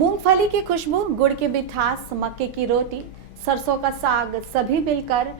मूंगफली की खुशबू, गुड़ की मिठास, मक्के की रोटी, सरसों का साग, सभी मिलकर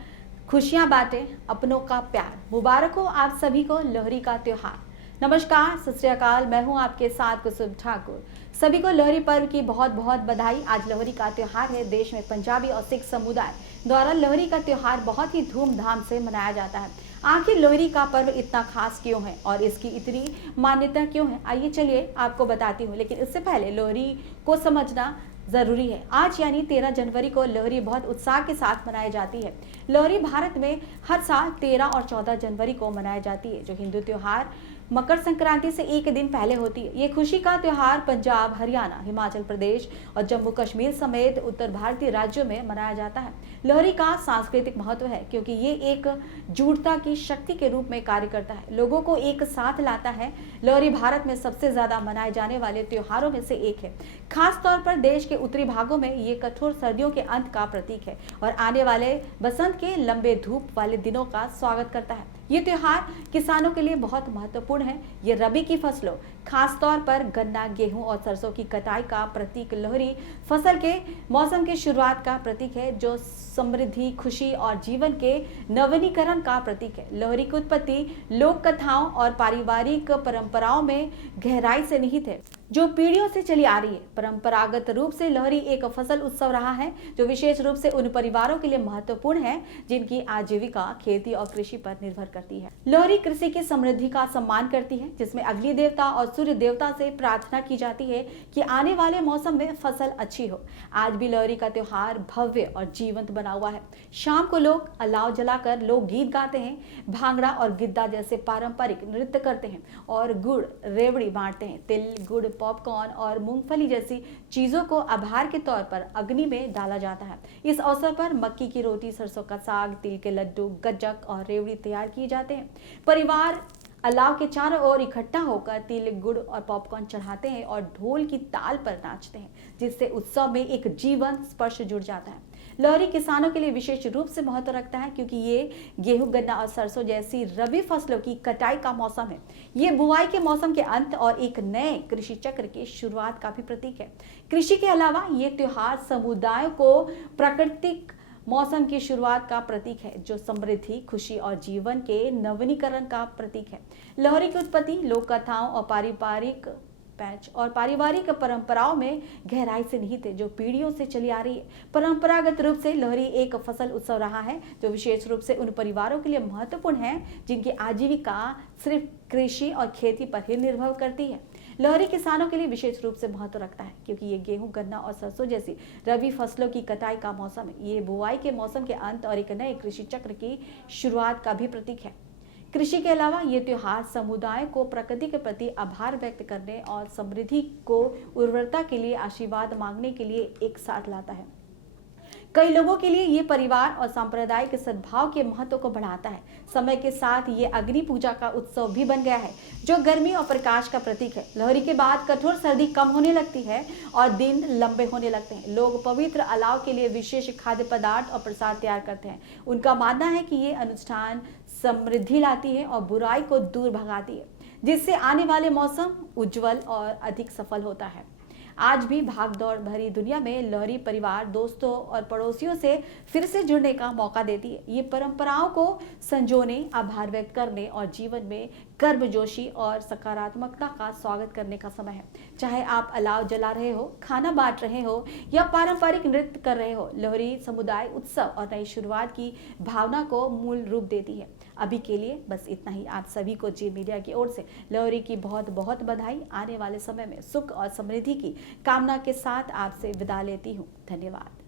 खुशियां बांटे, अपनों का प्यार। मुबारक हो आप सभी को लोहड़ी का त्योहार। नमस्कार, सत श्री अकाल। मैं हूं आपके साथ कुसुम ठाकुर। सभी को लोहड़ी पर्व की बहुत बहुत बधाई। आज लोहड़ी का त्योहार है। देश में पंजाबी और सिख समुदाय द्वारा लोहड़ी का त्योहार बहुत ही धूमधाम से मनाया जाता है। आखिर लोहड़ी का पर्व इतना खास क्यों है और इसकी इतनी मान्यता क्यों है, आइए चलिए आपको बताती हूँ। लेकिन इससे पहले लोहड़ी को समझना जरूरी है। आज यानी 13 जनवरी को लोहड़ी बहुत उत्साह के साथ मनाई जाती है। लोहड़ी भारत में हर साल 13 और 14 जनवरी को मनाई जाती है, जो हिंदू त्योहार मकर संक्रांति से एक दिन पहले होती है। ये खुशी का त्योहार पंजाब, हरियाणा, हिमाचल प्रदेश और जम्मू कश्मीर समेत उत्तर भारतीय राज्यों में मनाया जाता है। लोहड़ी का सांस्कृतिक महत्व है क्योंकि ये एक जुड़ता की शक्ति के रूप में कार्य करता है, लोगों को एक साथ लाता है। लोहड़ी भारत में सबसे ज्यादा मनाए जाने वाले त्योहारों में से एक है। खास तौर पर देश के उत्तरी भागों में ये कठोर सर्दियों के अंत का प्रतीक है और आने वाले बसंत के लंबे धूप वाले दिनों का स्वागत करता है। ये त्योहार किसानों के लिए बहुत महत्वपूर्ण है। ये रबी की फसलों, खास तौर पर गन्ना, गेहूं और सरसों की कटाई का प्रतीक, लोहड़ी फसल के मौसम की शुरुआत का प्रतीक है, जो समृद्धि, खुशी और जीवन के नवीनीकरण का प्रतीक है। लोहड़ी की उत्पत्ति लोक कथाओं और पारिवारिक परंपराओं में गहराई से निहित है, जो पीढ़ियों से चली आ रही है। परंपरागत रूप से लोहड़ी एक फसल उत्सव रहा है, जो विशेष रूप से उन परिवारों के लिए महत्वपूर्ण है जिनकी आजीविका खेती और कृषि पर निर्भर करती है। लोहड़ी कृषि की समृद्धि का सम्मान करती है, जिसमें अग्नि देवता और सूर्य देवता से प्रार्थना की जाती है कि आने वाले मौसम में फसल अच्छी हो। आज भी लोहड़ी का त्योहार भव्य और जीवंत बना हुआ है। शाम को लोग अलाव जलाकर लोक गीत गाते हैं, भांगड़ा और गिद्दा जैसे पारंपरिक नृत्य करते हैं और गुड़ रेवड़ी बांटते हैं। तिल, गुड़, पॉपकॉर्न और मूंगफली जैसी चीजों को आभार के तौर पर अग्नि में डाला जाता है। इस अवसर पर मक्की की रोटी, सरसों का साग, तिल के लड्डू, गज्जक और रेवड़ी तैयार किए जाते हैं। परिवार अलाव के चारों ओर इकट्ठा होकर तिल, गुड़ और पॉपकॉर्न चढ़ाते हैं और ढोल की ताल पर नाचते हैं, जिससे उत्सव में एक जीवंत स्पर्श जुड़ जाता है। लोहड़ी किसानों के लिए विशेष रूप से महत्व रखता है क्योंकि ये गेहूं, गन्ना और सरसों जैसी रबी फसलों की कटाई का मौसम है। ये बुआई के मौसम के अंत और एक नए कृषि चक्र की शुरुआत का भी प्रतीक है। कृषि के अलावा ये त्योहार समुदायों को प्राकृतिक मौसम की शुरुआत का प्रतीक है, जो समृद्धि, खुशी और जीवन के नवीनीकरण का प्रतीक है। लोहड़ी की उत्पत्ति लोक कथाओं और पारिवारिक परंपराओं में गहराई से निहित है, जो पीढ़ियों से चली आ रही है। परंपरागत रूप से लोहड़ी एक फसल उत्सव रहा है, जो विशेष रूप से उन परिवारों के लिए महत्वपूर्ण है जिनकी आजीविका सिर्फ कृषि और खेती पर ही निर्भर करती है। लोहड़ी किसानों के लिए विशेष रूप से महत्व रखता है क्योंकि ये गेहूं, गन्ना और सरसों जैसी रबी फसलों की कटाई का मौसम है। ये बुआई के मौसम के अंत और एक नए कृषि चक्र की शुरुआत का भी प्रतीक है। कृषि के अलावा ये त्योहार समुदाय को प्रकृति के प्रति आभार व्यक्त करने और समृद्धि को उर्वरता के लिए आशीर्वाद मांगने के लिए एक साथ लाता है। कई लोगों के लिए ये परिवार और सांप्रदायिक सद्भाव के महत्व को बढ़ाता है। समय के साथ ये अग्नि पूजा का उत्सव भी बन गया है, जो गर्मी और प्रकाश का प्रतीक है। लोहड़ी के बाद कठोर सर्दी कम होने लगती है और दिन लंबे होने लगते हैं। लोग पवित्र अलाव के लिए विशेष खाद्य पदार्थ और प्रसाद तैयार करते हैं। उनका मानना है कि ये अनुष्ठान समृद्धि लाती है और बुराई को दूर भगाती है, जिससे आने वाले मौसम उज्जवल और अधिक सफल होता है। आज भी भागदौड़ भरी दुनिया में लोहड़ी परिवार, दोस्तों और पड़ोसियों से फिर से जुड़ने का मौका देती है। ये परंपराओं को संजोने, आभार व्यक्त करने और जीवन में गर्मजोशी और सकारात्मकता का स्वागत करने का समय है। चाहे आप अलाव जला रहे हो, खाना बांट रहे हो या पारंपरिक नृत्य कर रहे हो, लोहड़ी समुदाय, उत्सव और नई शुरुआत की भावना को मूल रूप देती है। अभी के लिए बस इतना ही। आप सभी को जी मीडिया की ओर से लोहड़ी की बहुत बहुत बधाई। आने वाले समय में सुख और समृद्धि की कामना के साथ आपसे विदा लेती हूँ। धन्यवाद।